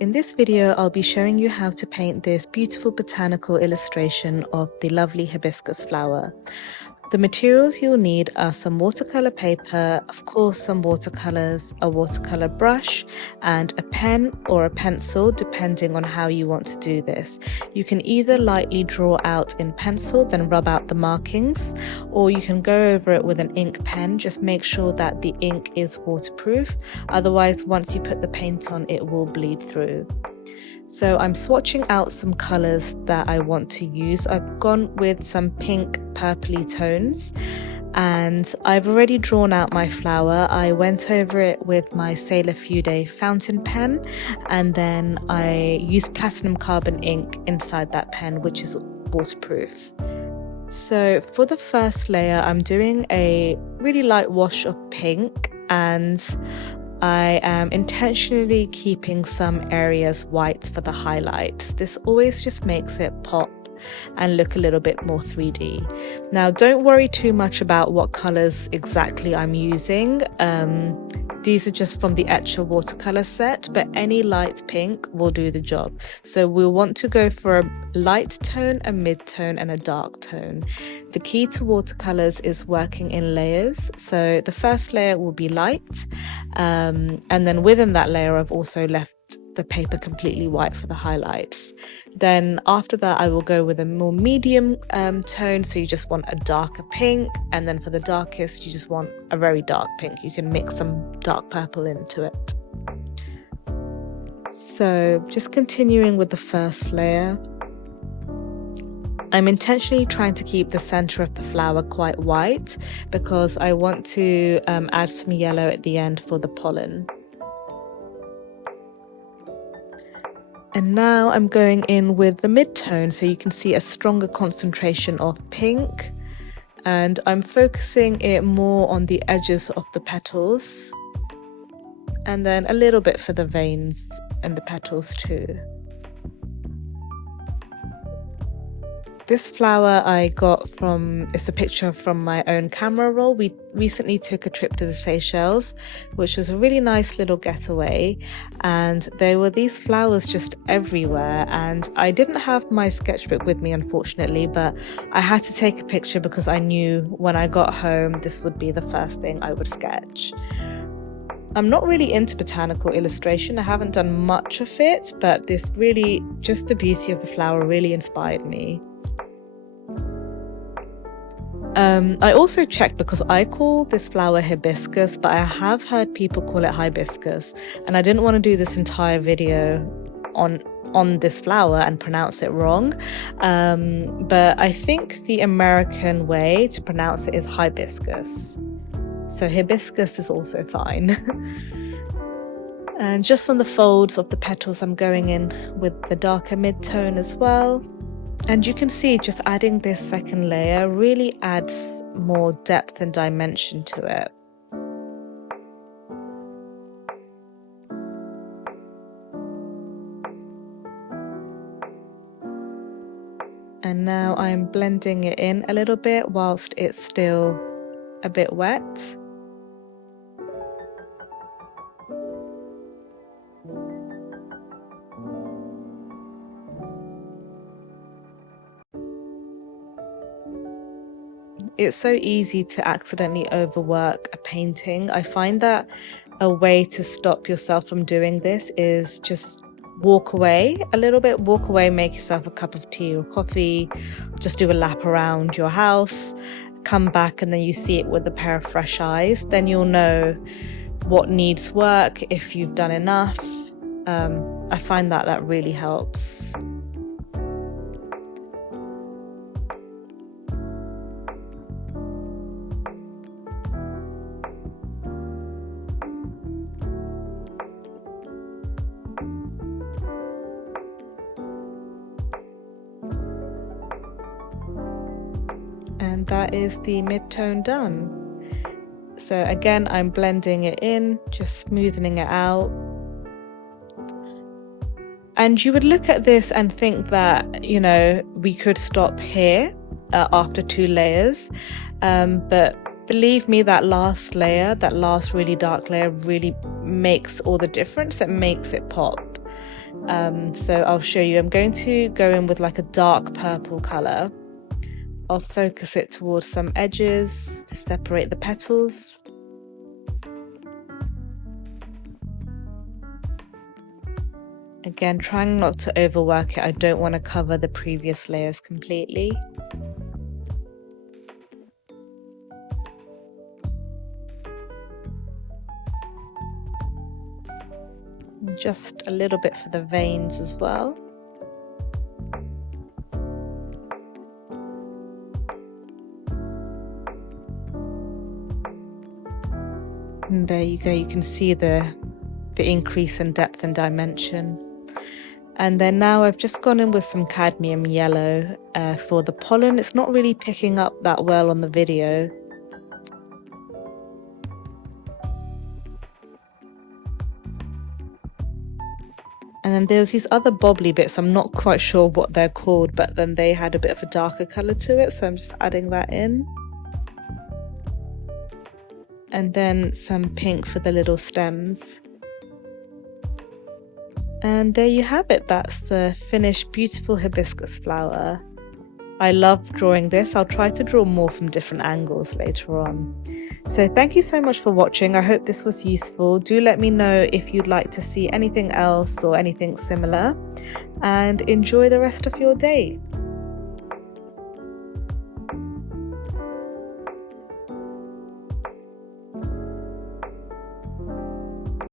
In this video, I'll be showing you how to paint this beautiful botanical illustration of the lovely hibiscus flower. The materials you'll need are some watercolor paper, of course some watercolors, a watercolor brush, and a pen or a pencil depending on how you want to do this. You can either lightly draw out in pencil, then rub out the markings, or you can go over it with an ink pen. Just make sure that the ink is waterproof, otherwise once you put the paint on it will bleed through. So I'm swatching out some colours that I want to use. I've gone with some pink purpley tones and I've already drawn out my flower. I went over it with my Sailor Fude fountain pen and then I used platinum carbon ink inside that pen, which is waterproof. So for the first layer, I'm doing a really light wash of pink and I am intentionally keeping some areas white for the highlights. This always just makes it pop and look a little bit more 3D. Now, don't worry too much about what colors exactly I'm using. These are just from the Etchr watercolor set, but any light pink will do the job. So we'll want to go for a light tone, a mid-tone, and a dark tone. The key to watercolors is working in layers. So the first layer will be light, and then within that layer I've also left the paper completely white for the highlights. Then after that I will go with a more medium tone, so you just want a darker pink, and then for the darkest you just want a very dark pink. You can mix some dark purple into it. So just continuing with the first layer, I'm intentionally trying to keep the center of the flower quite white because I want to add some yellow at the end for the pollen. And now I'm going in with the mid-tone, so you can see a stronger concentration of pink, and I'm focusing it more on the edges of the petals and then a little bit for the veins and the petals too. This flower I got from, it's a picture from my own camera roll. We recently took a trip to the Seychelles, which was a really nice little getaway, and there were these flowers just everywhere, and I didn't have my sketchbook with me unfortunately, but I had to take a picture because I knew when I got home this would be the first thing I would sketch. I'm not really into botanical illustration, I haven't done much of it, but this really, just the beauty of the flower really inspired me. I also checked because I call this flower hibiscus, but I have heard people call it hibiscus, and I didn't want to do this entire video on this flower and pronounce it wrong. But I think the American way to pronounce it is hibiscus. So hibiscus is also fine. And just on the folds of the petals, I'm going in with the darker mid-tone as well. And you can see just adding this second layer really adds more depth and dimension to it. And now I'm blending it in a little bit whilst it's still a bit wet. It's so easy to accidentally overwork a painting. I find that a way to stop yourself from doing this is just walk away a little bit. Walk away, make yourself a cup of tea or coffee, just do a lap around your house, come back and then you see it with a pair of fresh eyes. Then you'll know what needs work, if you've done enough. I find that that really helps. And that is the mid-tone done. So again, I'm blending it in, just smoothing it out. And you would look at this and think that, you know, we could stop here after 2 layers. But believe me, that last layer, that last really dark layer really makes all the difference. It makes it pop. So I'll show you. I'm going to go in with like a dark purple colour. I'll focus it towards some edges to separate the petals. Again, trying not to overwork it. I don't want to cover the previous layers completely. Just a little bit for the veins as well. And there you go, you can see the increase in depth and dimension. And then now I've just gone in with some cadmium yellow for the pollen. It's not really picking up that well on the video. And then there's these other bobbly bits, I'm not quite sure what they're called, but then they had a bit of a darker colour to it, so I'm just adding that in. And then some pink for the little stems. And there you have it, that's the finished beautiful hibiscus flower. I love drawing this. I'll try to draw more from different angles later on. So thank you so much for watching. I hope this was useful. Do let me know if you'd like to see anything else or anything similar, and enjoy the rest of your day.